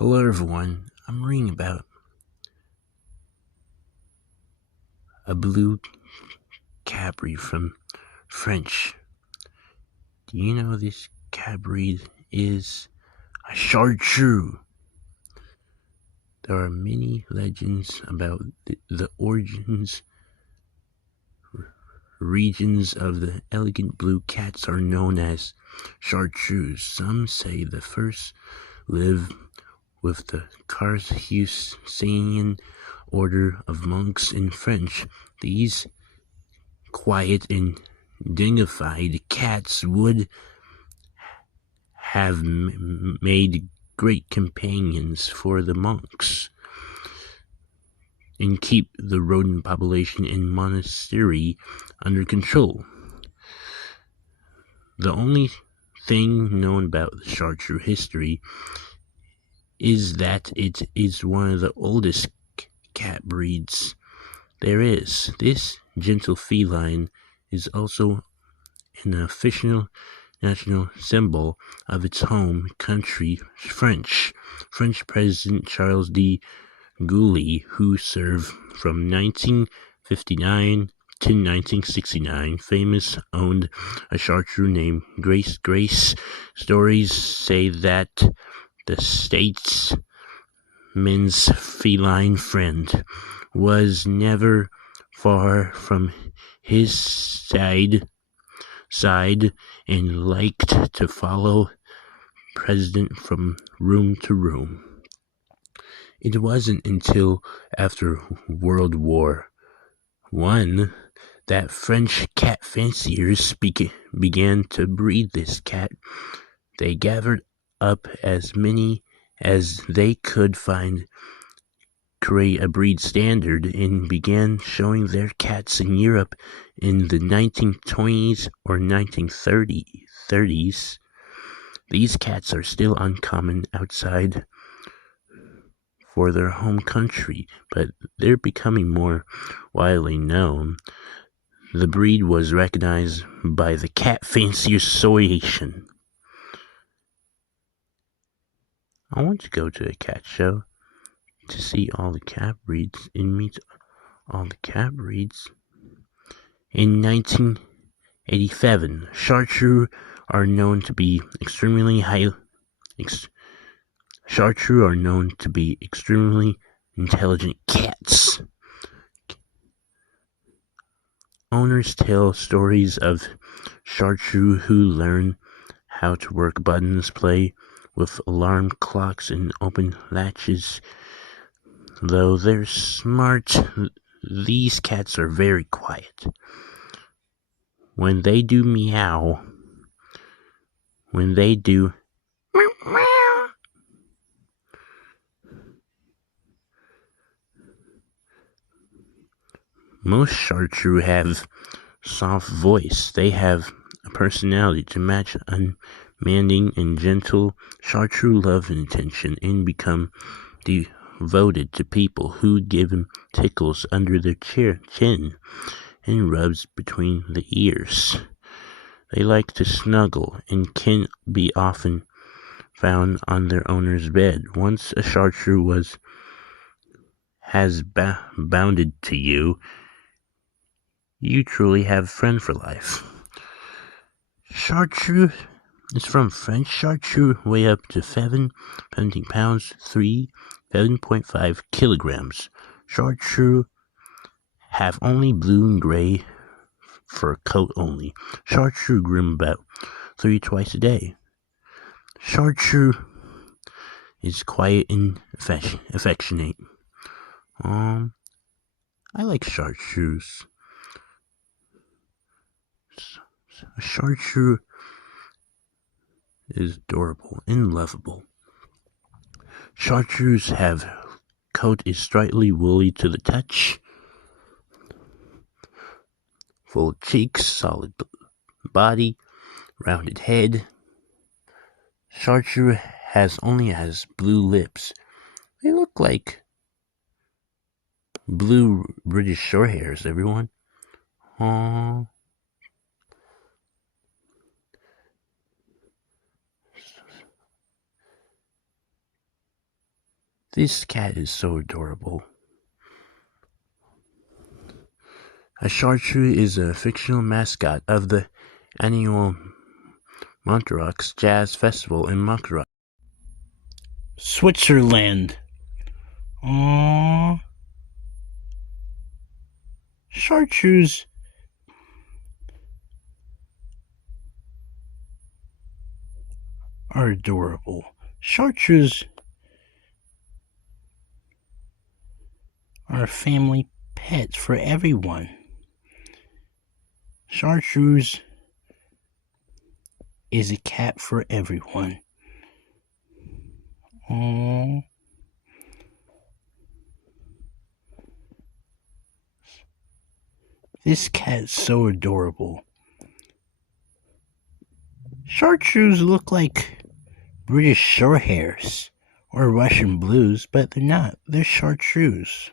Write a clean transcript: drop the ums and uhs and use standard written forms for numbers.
Hello everyone, I'm reading about a blue cat breed from French. Do you know this cat breed is a Chartreux? There are many legends about the origins, regions of the elegant blue cats are known as Chartreuxs. Some say the first lived with the Carthusian order of monks in French. These quiet and dignified cats would have made great companions for the monks and keep the rodent population in monastery under control. The only thing known about the Chartreux history is that it is one of the oldest cat breeds there is. This gentle feline is also an official national symbol of its home country, French. French President Charles de Gaulle, who served from 1959 to 1969, owned a Chartreux named Grace. Grace stories say that the statesman's feline friend was never far from his side and liked to follow president from room to room. It wasn't until after World War I that French cat fanciers began to breed this cat. They gathered up as many as they could find, create a breed standard, and began showing their cats in Europe in the 1920s or 1930s. These cats are still uncommon outside for their home country, but they're becoming more widely known. The breed was recognized by the Cat Fanciers Association. I want to go to a cat show to see all the cat breeds and meet all the cat breeds. In 1987, Chartreux are known to be extremely intelligent cats. Owners tell stories of Chartreux who learn how to work buttons, play with alarm clocks, and open latches. Though they're smart, these cats are very quiet. When they do meow, most Chartreux have soft voice. They have a personality to match unmanning and gentle. Chartreux love and attention and become devoted to people who give them tickles under their chin and rubs between the ears. They like to snuggle and can be often found on their owner's bed. Once a Chartreux has bounded to you, you truly have a friend for life. Chartreux is from French. Chartreux weigh up to 17 pounds, 7.5 kilograms. Chartreux have only blue and gray fur coat only. Chartreux groom about 3 times a day. Chartreux is quiet and affectionate. I like Chartreux. Chartreux is adorable and lovable. Chartreux have coat is slightly woolly to the touch, full of cheeks, solid body, rounded head. Chartreux only has blue lips. They look like blue British Shorthairs, everyone. Aww. This cat is so adorable. A Chartreux is a fictional mascot of the annual Montreux Jazz Festival in Montreux, Switzerland. Aww. Chartreuxs are adorable. Chartreuxs are family pets for everyone. Chartreuxs is a cat for everyone. Aww. This cat is so adorable. Chartreuxs look like British Shorthairs or Russian Blues, but they're not. They're Chartreuxs.